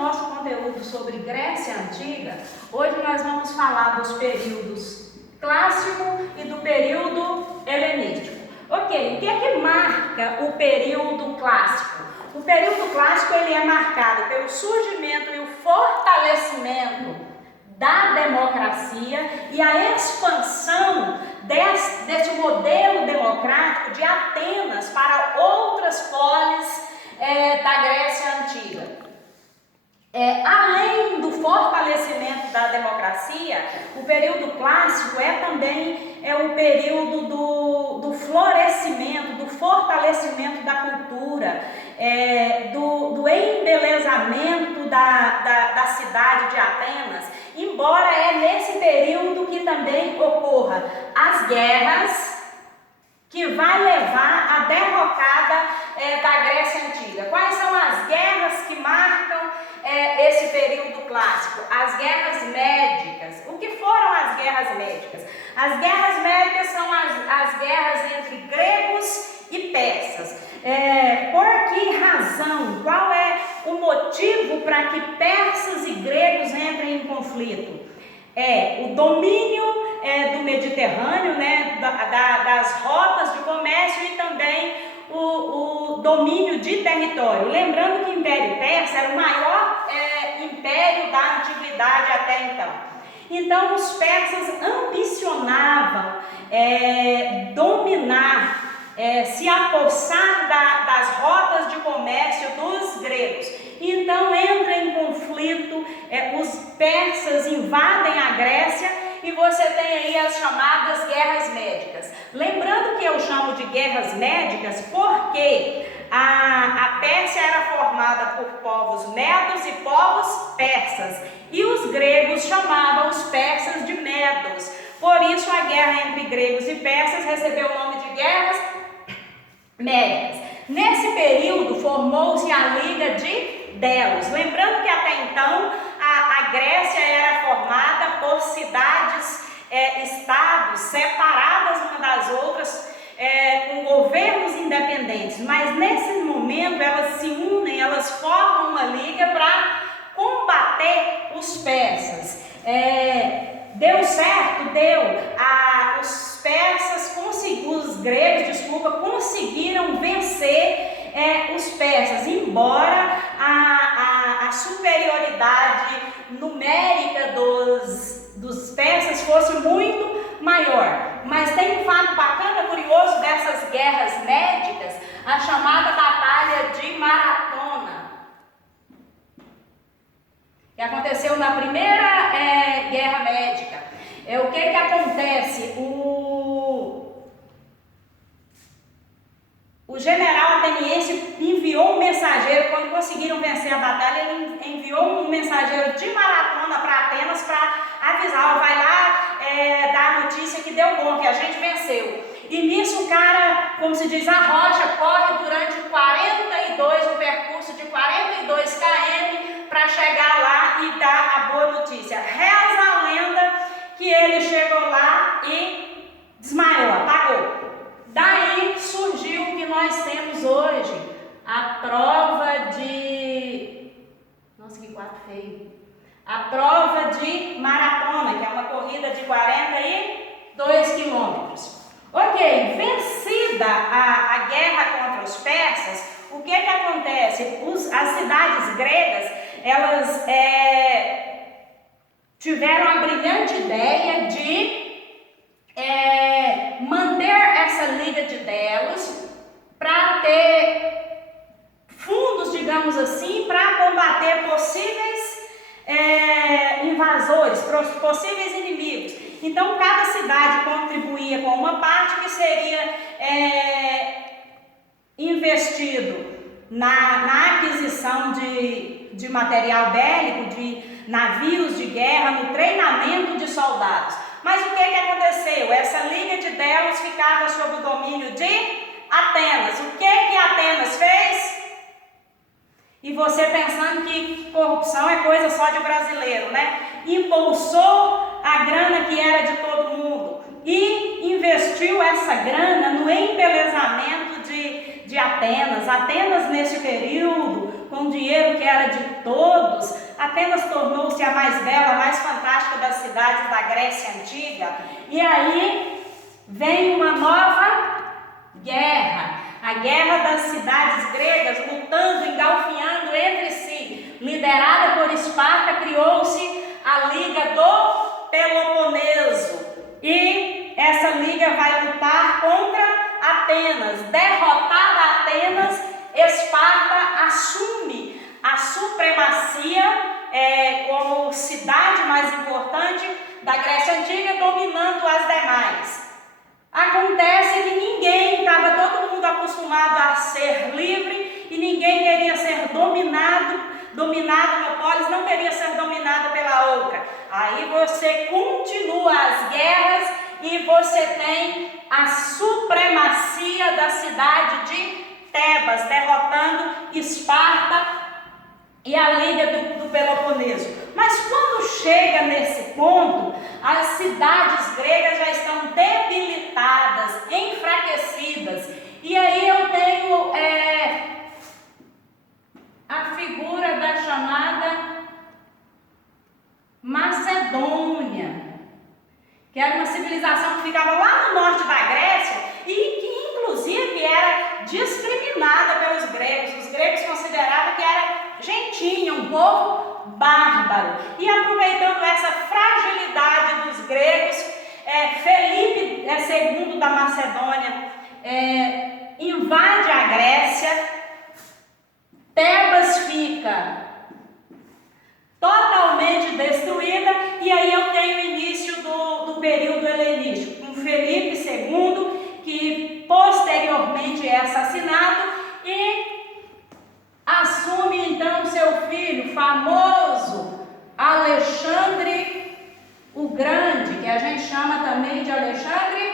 nosso conteúdo sobre Grécia Antiga, hoje nós vamos falar dos períodos clássico e do período helenístico. Ok, o que é que marca o período clássico? O período clássico ele é marcado pelo surgimento e o fortalecimento da democracia e a expansão desse modelo democrático de Atenas para outras polis da Grécia Antiga. Além do fortalecimento da democracia, o período clássico também o período do florescimento, do fortalecimento da cultura, do embelezamento da cidade de Atenas, embora nesse período que também ocorra as guerras que vai levar à derrocada da Grécia Antiga. Quais são as guerras que marcam esse período clássico? As guerras médicas. O que foram as guerras médicas? As guerras médicas são as guerras entre gregos e persas. Por que razão? Qual é o motivo para que persas e gregos entrem em conflito? O domínio do Mediterrâneo, das rotas de comércio e também o domínio de território. Lembrando que o Império Persa era o maior império da antiguidade até então. Então, os persas ambicionavam dominar, se apossar das rotas de comércio dos gregos. Então entra em conflito, os persas invadem a Grécia e você tem aí as chamadas guerras médicas. Lembrando que eu chamo de guerras médicas porque a Pérsia era formada por povos medos e povos persas, e os gregos chamavam os persas de medos. Por isso a guerra entre gregos e persas recebeu o nome de guerras médicas. Nesse período formou-se a Liga de Delos. Lembrando que até então a Grécia era formada por cidades, estados separadas uma das outras, com governos independentes, mas nesse momento elas se unem, elas formam uma liga para combater os persas. Deu certo? Deu. Os persas os gregos, conseguiram vencer os persas, embora a superioridade numérica dos persas fosse muito maior. Mas tem um fato bacana, curioso dessas guerras médicas, a chamada Batalha de Maratona, que aconteceu na primeira guerra médica. O que acontece? O general ateniense enviou um mensageiro, quando conseguiram vencer a batalha, ele enviou um mensageiro de Maratona para Atenas para avisar, vai lá dar a notícia que deu bom, que a gente venceu. E nisso o cara, como se diz, a rocha corre durante o percurso de 42 km para chegar lá e dar a boa notícia. Reza a lenda que ele chegou lá e desmaiou, apagou. Daí surgiu o que nós temos hoje, a prova de... Nossa, que quadro feio! A prova de maratona, que é uma corrida de 42 quilômetros. Ok, vencida a guerra contra os persas, o que acontece? As cidades gregas, elas tiveram a brilhante ideia de manter essa Liga de Delos para ter fundos, digamos assim, para combater possíveis invasores, possíveis inimigos. Então cada cidade contribuía com uma parte que seria investido na aquisição de material bélico, de navios de guerra, no treinamento de soldados. Mas o que aconteceu? Essa Liga de Delos ficava sob o domínio de Atenas. O que Atenas fez? E você pensando que corrupção é coisa só de brasileiro, né? Embolsou a grana que era de todo mundo e investiu essa grana no embelezamento de Atenas. Atenas, nesse período, com dinheiro que era de todos, tornou-se a mais bela, a mais fantástica das cidades da Grécia Antiga. E aí vem uma nova guerra, a guerra das cidades gregas, lutando, engalfinhando entre si. Liderada por Esparta, criou-se a Liga do Peloponeso. E essa liga vai lutar contra Atenas. Derrotada Atenas, Esparta assume a supremacia como cidade mais importante da Grécia Antiga, dominando as demais. Acontece que estava todo mundo acostumado a ser livre e ninguém queria ser dominado, uma polis não queria ser dominada pela outra. Aí você continua as guerras e você tem a supremacia da cidade de Tebas, derrotando Esparta e a Liga do Peloponeso. Mas quando chega nesse ponto, as cidades gregas já estão debilitadas, enfraquecidas. E aí eu tenho a figura da chamada Macedônia, que era uma civilização que ficava lá no norte da Grécia e que inclusive era discriminada pelos gregos. Os gregos consideravam que era gentinha, um povo bárbaro. E aproveitando essa fragilidade dos gregos, Felipe II da Macedônia invade a Grécia. Tebas fica totalmente destruída, e aí eu tenho o início do período helenístico, com Felipe II, que posteriormente é assassinado e assume então seu filho famoso, Alexandre o Grande, que a gente chama também de Alexandre